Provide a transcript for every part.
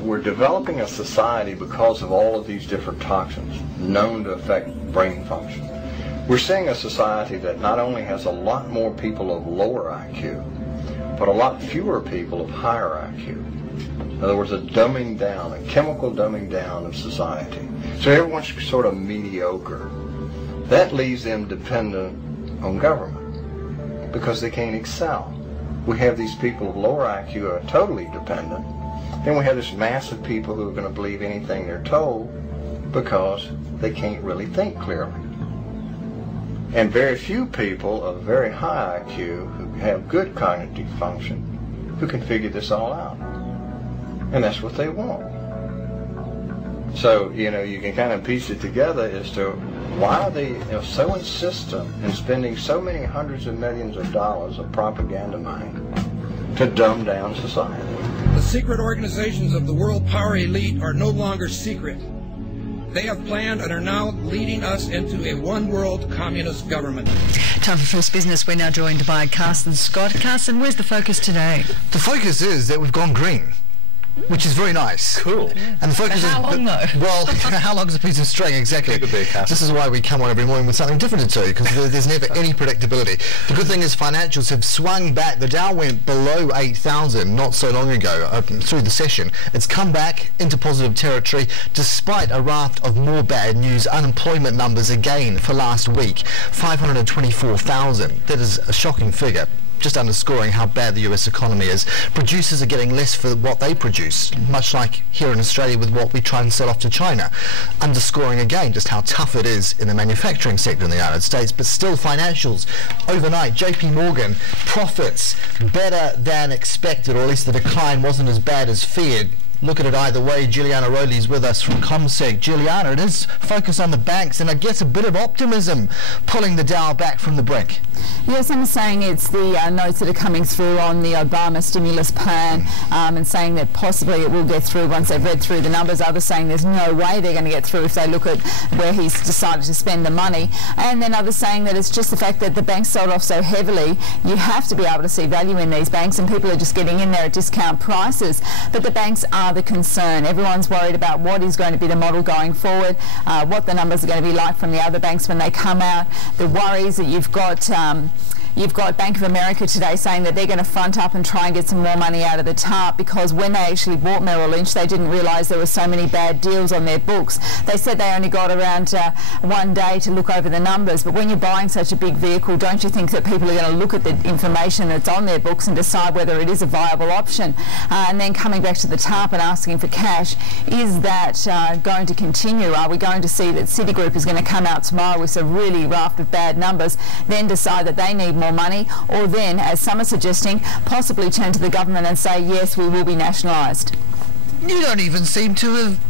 we're developing a society because of all of these different toxins known to affect brain function. We're seeing a society that not only has a lot more people of lower IQ, but a lot fewer people of higher IQ. In other words, a dumbing down, a chemical dumbing down of society. So everyone's sort of mediocre. That leaves them dependent on government because they can't excel. We have these people of lower IQ who are totally dependent. Then we have this mass of people who are going to believe anything they're told because they can't really think clearly. And very few people of very high IQ who have good cognitive function who can figure this all out. And that's what they want. So, you can kind of piece it together as to why are they so insistent in spending so many hundreds of millions of dollars of propaganda money to dumb down society. The secret organizations of the world power elite are no longer secret. They have planned and are now leading us into a one-world communist government. Time for First Business. We're now joined by Carsten Scott. Carsten, where's the focus today? The focus is that we've gone green, which is very nice. Cool. And the focus how long, though? Well, how long is a piece of string? Exactly. This is why we come on every morning with something different to tell you, because there's never any predictability. The good thing is financials have swung back. The Dow went below 8,000 not so long ago through the session. It's come back into positive territory despite a raft of more bad news. Unemployment numbers again for last week, 524,000. That is a shocking figure, just underscoring how bad the US economy is. Producers are getting less for what they produce, much like here in Australia with what we try and sell off to China, underscoring again just how tough it is in the manufacturing sector in the United States. But still, financials overnight, JP Morgan profits better than expected, or at least the decline wasn't as bad as feared. Look at it either way. Juliana Rowley's with us from CommSec. Juliana, it is focus on the banks and I guess a bit of optimism pulling the Dow back from the brink. Yes, I'm saying it's the notes that are coming through on the Obama stimulus plan and saying that possibly it will get through once they've read through the numbers. Others saying there's no way they're going to get through if they look at where he's decided to spend the money. And then others saying that it's just the fact that the banks sold off so heavily, you have to be able to see value in these banks and people are just getting in there at discount prices. But the banks are the concern. Everyone's worried about what is going to be the model going forward, what the numbers are going to be like from the other banks when they come out. The worries that you've got Bank of America today saying that they're going to front up and try and get some more money out of the TARP because when they actually bought Merrill Lynch, they didn't realise there were so many bad deals on their books. They said they only got around 1 day to look over the numbers, but when you're buying such a big vehicle, don't you think that people are going to look at the information that's on their books and decide whether it is a viable option? And then coming back to the TARP and asking for cash, is that going to continue? Are we going to see that Citigroup is going to come out tomorrow with some really raft of bad numbers, then decide that they need more money, or then, as some are suggesting, possibly turn to the government and say, yes, we will be nationalised? You don't even seem to have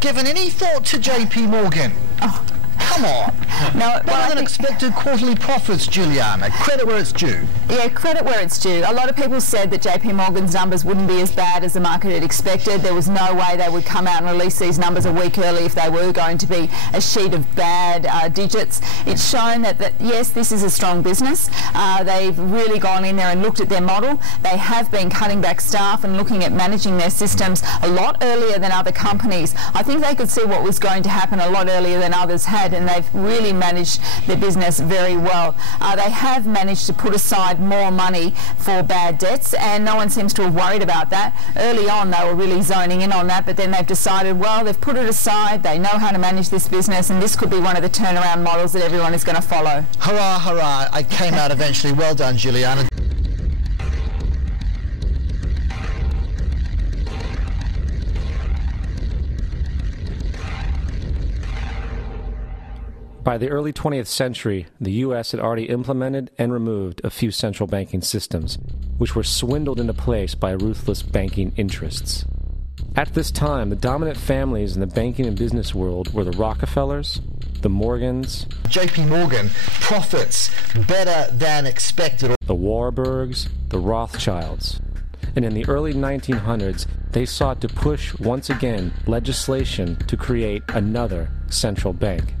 given any thought to JP Morgan. Oh. Come on. No, Better than expected quarterly profits, Juliana. Credit where it's due. Yeah, credit where it's due. A lot of people said that JP Morgan's numbers wouldn't be as bad as the market had expected. There was no way they would come out and release these numbers a week early if they were going to be a sheet of bad digits. It's shown that yes, this is a strong business. They've really gone in there and looked at their model. They have been cutting back staff and looking at managing their systems a lot earlier than other companies. I think they could see what was going to happen a lot earlier than others had, and they've really managed their business very well. They have managed to put aside more money for bad debts, and no one seems to have worried about that. Early on they were really zoning in on that, but then they've decided, well, they've put it aside, they know how to manage this business, and this could be one of the turnaround models that everyone is going to follow. Hurrah, hurrah. I came out eventually. Well done, Juliana. By the early 20th century, the U.S. had already implemented and removed a few central banking systems, which were swindled into place by ruthless banking interests. At this time, the dominant families in the banking and business world were the Rockefellers, the Morgans, JP Morgan profits better than expected, the Warburgs, the Rothschilds. And in the early 1900s, they sought to push once again legislation to create another central bank.